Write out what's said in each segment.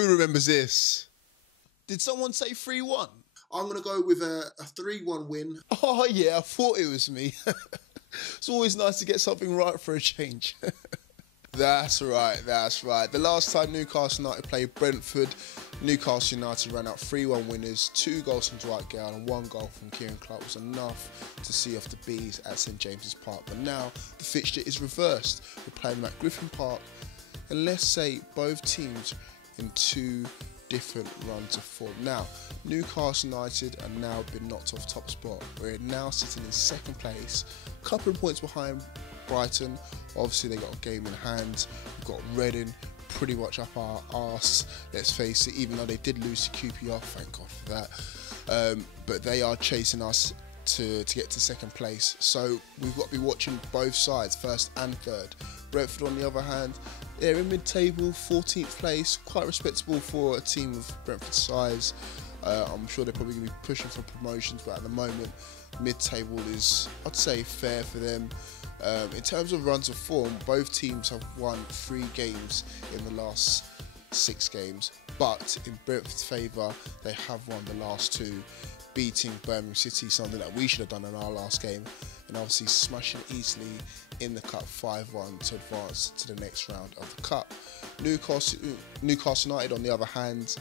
Who remembers this? Did someone say 3-1? I'm going to go with a 3-1 win. Oh, yeah, I thought it was me. It's always nice to get something right for a change. That's right, that's right. The last time Newcastle United played Brentford, Newcastle United ran out 3-1 winners, 2 goals from Dwight Gale and 1 goal from Kieran Clark was enough to see off the Bees at St James's Park. But now the fixture is reversed. We're playing at Griffin Park, and let's say both teams in 2 different runs of form. Now, Newcastle United are now been knocked off top spot. We're now sitting in 2nd place, a couple of points behind Brighton. Obviously, they got a game in hand. We've got Reading pretty much up our arse, let's face it, even though they did lose to QPR, thank God for that. But they are chasing us to get to 2nd place. So we've got to be watching both sides, 1st and 3rd. Brentford, on the other hand, they're in mid-table, 14th place, quite respectable for a team of Brentford's size. I'm sure they're probably going to be pushing for promotions, but at the moment, mid-table is, I'd say, fair for them. In terms of runs of form, both teams have won 3 games in the last 6 games, but in Brentford's favour, they have won the last 2, beating Birmingham City, something that we should have done in our last game, and obviously smashing easily in the cup 5-1 to advance to the next round of the cup. Newcastle United, on the other hand,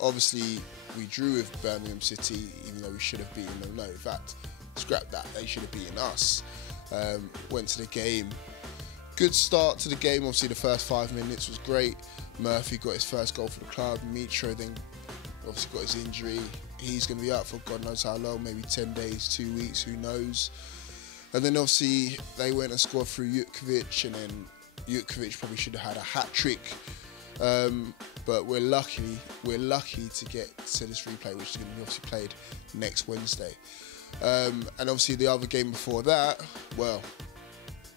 obviously we drew with Birmingham City, even though we should have beaten them. No, in fact, scrap that, they should have beaten us. Went to the game, good start to the game. Obviously the first 5 minutes was great. Murphy got his first goal for the club. Mitro then obviously got his injury. He's going to be out for God knows how long, maybe 10 days, 2 weeks, who knows. And then obviously they went and scored through Jutkovic, and then Jutkovic probably should have had a hat-trick. But we're lucky to get to this replay, which is going to be obviously played next Wednesday. And obviously the other game before that, well,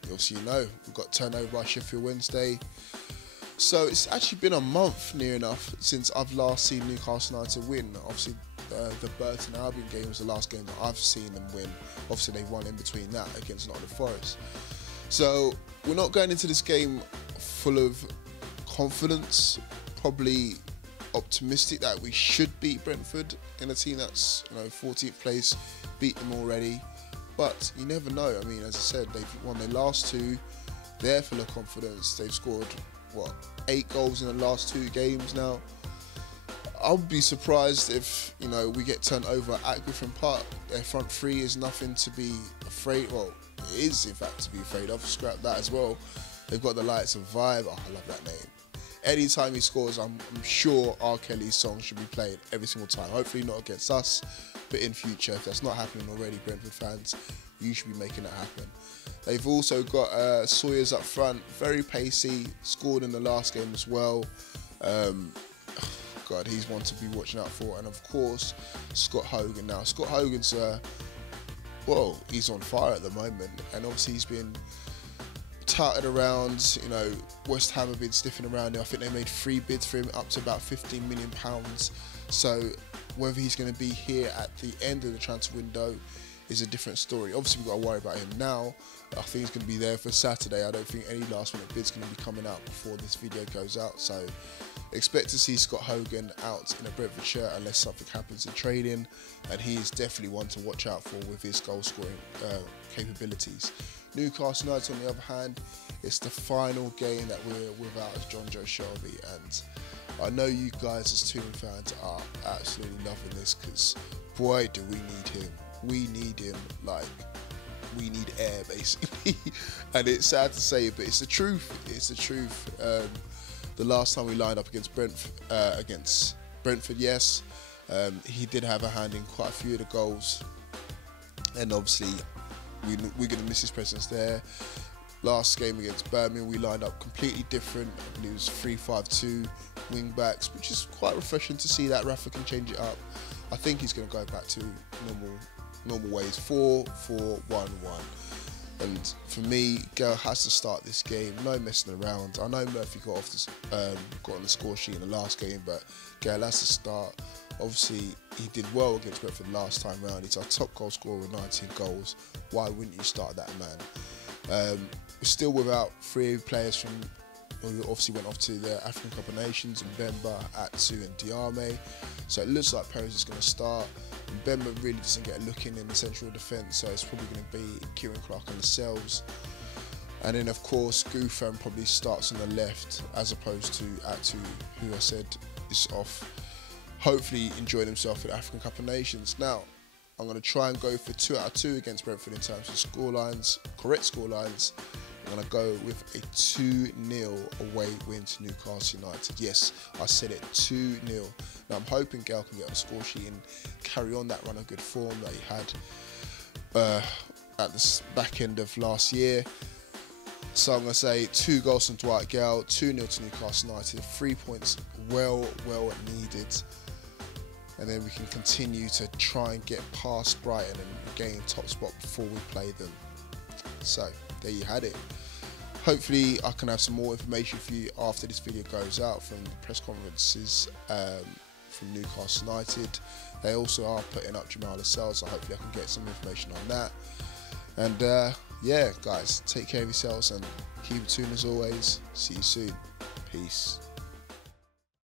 obviously you know, we got turned over by Sheffield Wednesday. So it's actually been a month near enough since I've last seen Newcastle United win. Obviously the Burton Albion game was the last game that I've seen them win. Obviously they won in between that against Nottingham Forest. So we're not going into this game full of confidence, probably optimistic that we should beat Brentford in a team that's 14th place, beat them already. But you never know. I mean, as I said, they've won their last 2. They're full of confidence. They've scored, 8 goals in the last 2 games now. I would be surprised if, we get turned over at Griffin Park. Their front 3 is nothing to be afraid. Well, it is in fact to be afraid of. Scrap that as well. They've got the likes of Vibe. Oh, I love that name. Anytime he scores, I'm sure R. Kelly's song should be played every single time. Hopefully not against us, but in future, if that's not happening already, Brentford fans, you should be making it happen. They've also got Sawyers up front, very pacey, scored in the last game as well. God, he's one to be watching out for. And of course, Scott Hogan. Now, Scott Hogan's, he's on fire at the moment. And obviously he's been touted around, West Ham have been sniffing around him. I think they made 3 bids for him up to about £15 million. So whether he's going to be here at the end of the transfer window is a different story. Obviously we've got to worry about him now. I think he's going to be there for Saturday. I don't think any last minute bid's going to be coming out before this video goes out. So expect to see Scott Hogan out in a Brentford shirt unless something happens in trading, and he is definitely one to watch out for with his goal scoring capabilities. Newcastle United, on the other hand, it's the final game that we're without John Joe Shelby, and I know you guys as Tooting fans are absolutely loving this, because boy do we need him. We need him like we need air, basically. And it's sad to say, but it's the truth. It's the truth. The last time we lined up against Brentford, yes, he did have a hand in quite a few of the goals, and obviously we're going to miss his presence there. Last game against Birmingham, we lined up completely different. I believe it was 3-5-2 wing backs, which is quite refreshing to see that Rafa can change it up. I think he's going to go back to normal ways, 4-4-1-1. And for me, Gale has to start this game. No messing around. I know Murphy got on the score sheet in the last game, but Gale has to start. Obviously, he did well against Brentford last time round. He's our top goal scorer with 19 goals. Why wouldn't you start that man? We're still without 3 players from who obviously went off to the African Cup of Nations, and Bemba, Atsu and Diame. So it looks like Perez is going to start. And Bemba really doesn't get a look in the central defence, so it's probably going to be Kieran Clark and Lascelles. And then of course Griffin probably starts on the left as opposed to Atsu, who I said is off, hopefully enjoying himself at the African Cup of Nations. Now, I'm going to try and go for 2 out of 2 against Brentford in terms of scorelines, correct scorelines. I'm going to go with a 2-0 away win to Newcastle United. Yes, I said it, 2-0. Now, I'm hoping Gale can get on the score sheet and carry on that run of good form that he had at the back end of last year. So I'm going to say 2 goals from Dwight Gale, 2-0 to Newcastle United, 3 points well needed. And then we can continue to try and get past Brighton and gain top spot before we play them. So there you had it. Hopefully I can have some more information for you after this video goes out from the press conferences from Newcastle United. They also are putting up Jamal Lascelles, so hopefully I can get some information on that. And yeah, guys, take care of yourselves and keep it tuned as always. See you soon. Peace.